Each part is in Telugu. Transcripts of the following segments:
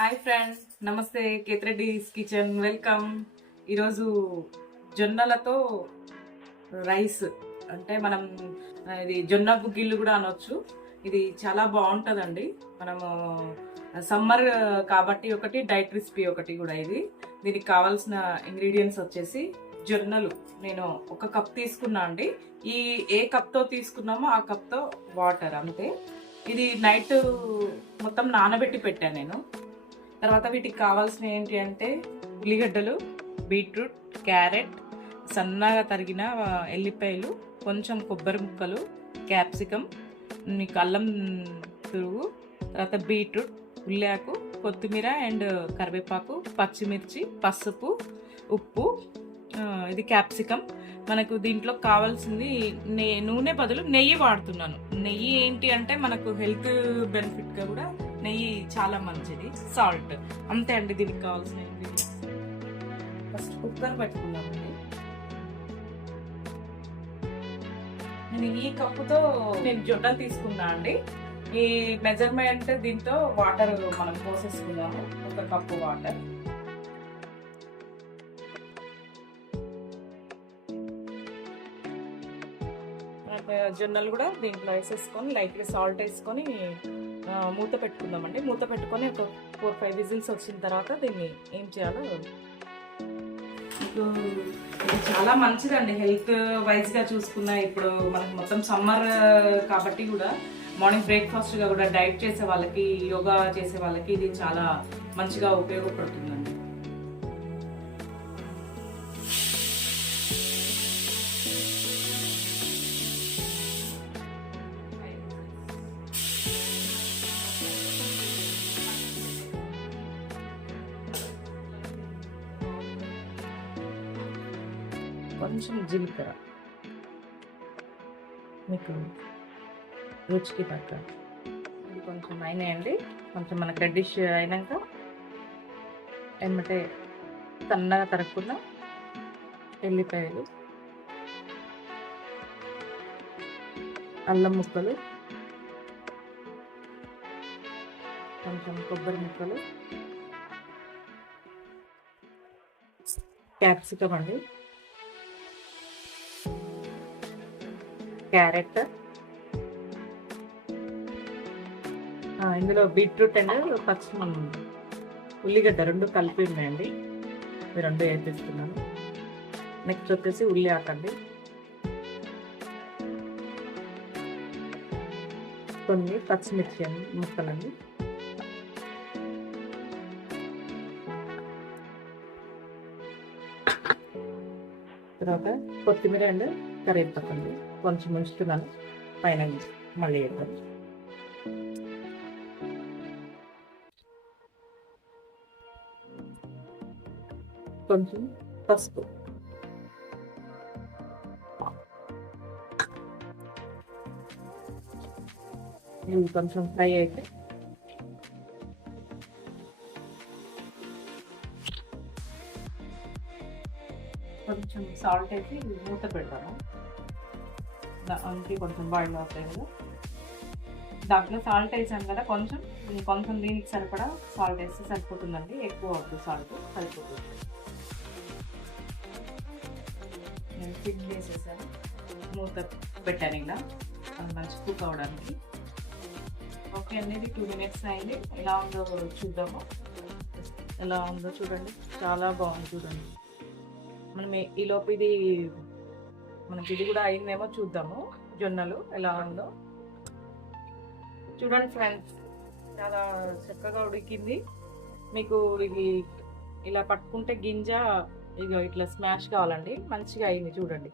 హాయ్ ఫ్రెండ్స్, నమస్తే. కేతిరెడ్డిస్ కిచెన్ వెల్కమ్. ఈరోజు జొన్నలతో రైస్ అంటే మనం ఇది జొన్న గుగ్గిళ్ళు కూడా అనొచ్చు. ఇది చాలా బాగుంటుందండి. మనము సమ్మర్ కాబట్టి ఒకటి, డైట్ రెసిపీ ఒకటి కూడా. దీనికి కావాల్సిన ఇంగ్రీడియంట్స్ వచ్చేసి జొన్నలు నేను 1 కప్ తీసుకున్నా అండి. ఏ కప్తో తీసుకున్నామో ఆ కప్తో వాటర్ అంతే. ఇది నైట్ మొత్తం నానబెట్టి పెట్టాను నేను. తర్వాత వీటికి కావాల్సిన ఏంటి అంటే ఉల్లిగడ్డలు, బీట్రూట్, క్యారెట్, సన్నగా తరిగిన ఎల్లిపాయలు, కొంచెం కొబ్బరి ముక్కలు, క్యాప్సికమ్, మీకు అల్లం తురుగు, తర్వాత బీట్రూట్, ఉల్లాకు, కొత్తిమీర అండ్ కరివేపాకు, పచ్చిమిర్చి, పసుపు, ఉప్పు, ఇది క్యాప్సికమ్. మనకు దీంట్లో కావాల్సింది నూనె బదులు నెయ్యి వాడుతున్నాను. నెయ్యి ఏంటి అంటే మనకు హెల్త్ బెనిఫిట్గా కూడా నెయ్యి చాలా మంచిది. సాల్ట్ అంతే అండి దీనికి కావాల్సిన ఇంగ్రీడియంట్స్. ఫస్ట్ కుక్కర్ పెట్టుకున్నామండి. నేను ఈ కప్పుతో నేను జొన్నలు తీసుకున్నా అండి. ఈ మెజర్మెంట్ దీంతో వాటర్ మనం పోసేసుకున్నాము. 1 కప్పు వాటర్. జొన్నలు కూడా దీంట్లో వేసేసుకొని లైట్గా సాల్ట్ వేసుకొని మూత పెట్టుకుందామండి. మూత పెట్టుకొని ఒక 4-5 విజిల్స్ వచ్చిన తర్వాత దీన్ని ఏం చేయాలో ఇది చాలా మంచిదండి హెల్త్ వైజ్గా చూసుకున్నా. ఇప్పుడు మనకు మొత్తం సమ్మర్ కాబట్టి కూడా మార్నింగ్ బ్రేక్ఫాస్ట్గా కూడా డైట్ చేసే వాళ్ళకి, యోగా చేసే వాళ్ళకి ఇది చాలా మంచిగా ఉపయోగపడుతుందండి. కొంచెం జీలకర్ర మీకు రుచికి తగ్గ. ఇది కొంచెం అయినాయండి. కొంచెం మనకు రెడ్డిష్ అయినాక ఎమ్మటే సన్నగా తరుక్కున్న ఎల్లిపాయలు, అల్లం ముక్కలు, కొంచెం కొబ్బరి ముక్కలు, క్యాప్సికమ్ అండి, క్యారెట్, ఇందులో బీట్రూట్ అండ్ ఉల్లిగడ్డ 2 కలిపి ఉన్నాయండి. ఇవి 2 వేపిస్తున్నాను. నెక్స్ట్ వచ్చేసి ఉల్లి ఆకండి, కొన్ని పచ్చిమిర్చి ముక్కలండి, తర్వాత కొత్తిమీర అండ్ కరివేపాకు అండి. కొంచెం ఉంచుతున్నాను, పైన మళ్ళీ వేద్దాం. కొంచెం పసుపు, ఇవి కొంచెం ఫ్రై అయితే కొంచెం సాల్ట్ వేసి మూత పెడతాను. దానికి కొంచెం బాయిల్ అవుతాయి కదా. దాంట్లో సాల్ట్ వేసాను కదా, కొంచెం దీనికి సరిపడా సాల్ట్ వేస్తే సరిపోతుందండి. ఎక్కువ వద్దు, సాల్ట్ సరిపోతుంది. నేను ఫిల్ చేసేసాను, మూత పెట్టాను ఇలా మంచి కుక్ అవడానికి. ఓకే అనేది 2 మినిట్స్ అయింది. ఎలా ఉందో చూద్దాము. ఎలా ఉందో చూడండి, చాలా బాగుంది చూడండి. మనం ఈలోపు మనకి ఇది కూడా అయిందేమో చూద్దాము. జొన్నలు ఎలా ఉందో చూడండి ఫ్రెండ్స్, చాలా చక్కగా ఉడికింది. మీకు ఇది ఇలా పట్టుకుంటే గింజ ఇట్లా స్మాష్ కావాలండి. మంచిగా అయింది చూడండి.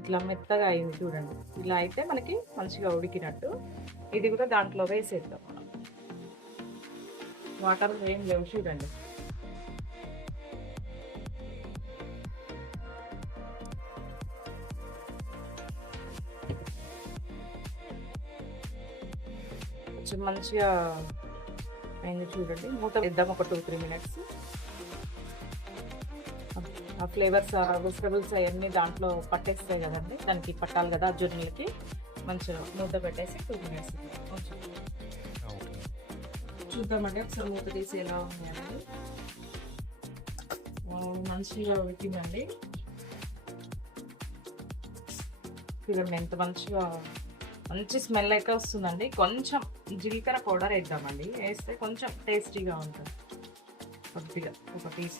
ఇట్లా మెత్తగా అయింది చూడండి. ఇలా అయితే మనకి మంచిగా ఉడికినట్టు. ఇది కూడా దాంట్లో వేసేద్దాం. మనం వాటర్ ఏం లేవు చూడండి. కొంచెం మంచిగా అయింది చూడండి. మూత వేద్దాం ఒక 2-3 మినిట్స్. ఆ ఫ్లేవర్స్, వెజిటబుల్స్ అవన్నీ దాంట్లో పట్టేస్తాయి కదండి, దానికి పట్టాలి కదా జొన్నలకి. మంచిగా మూత పెట్టేసి 2 మినిట్స్ కొంచెం ఓకే. చూద్దామండి. ఒకసారి మూత తీసి ఎలా ఉంది అనేది. మంచిగా ఉడికిందండి. చూడండి ఎంత మంచిగా మంచి స్మెల్ అయితే వస్తుందండి. కొంచెం జీలకర్ర పౌడర్ వేద్దామండి. వేస్తే కొంచెం టేస్టీగా ఉంటుంది. కొద్దిగా ఒక పీస్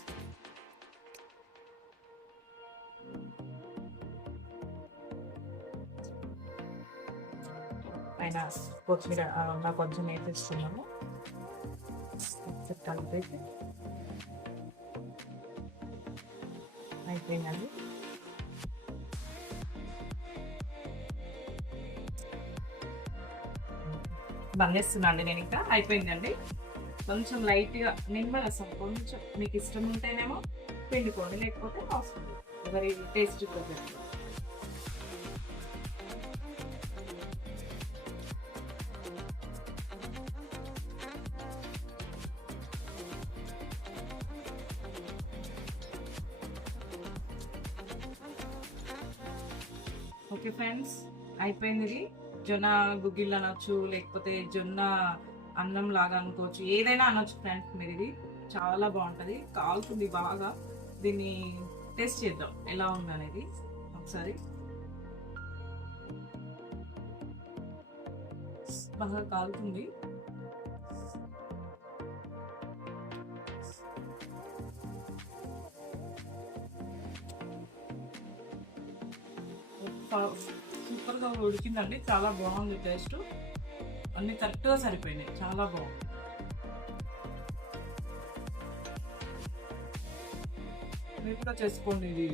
పైన కొత్తిమీర కొంచెం వేసేస్తున్నాము. కలిపేసి అయిపోయిందండి. బందేస్తున్నాండి నేను. ఇంకా అయిపోయిందండి. కొంచెం లైట్గా నిమ్మరసం కొంచెం మీకు ఇష్టం ఉంటేనేమో పిండుకోండి, లేకపోతే అవసరం లేదు. ఎవరి టేస్ట్ తగ్గట్టు. ఓకే ఫ్రెండ్స్, అయిపోయింది ఇది. జొన్న గుగ్గిళ్ళు అనొచ్చు, లేకపోతే జొన్న అన్నం లాగా అనుకోవచ్చు, ఏదైనా అనొచ్చు ఫ్రెండ్స్. మీరు ఇది చాలా బాగుంటుంది, కాలుతుంది బాగా. దీన్ని టేస్ట్ చేద్దాం ఎలా ఉంది అనేది ఒకసారి. బాగా కాలుతుంది. సూపర్గా ఉడికిందండి. చాలా బాగుంది టేస్ట్. అన్ని కరెక్ట్గా సరిపోయినాయి. చాలా బాగుంది. మీరు కూడా చేసుకోండి ఇది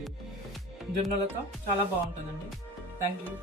జొన్నలతో. చాలా బాగుంటుందండి. Thank you.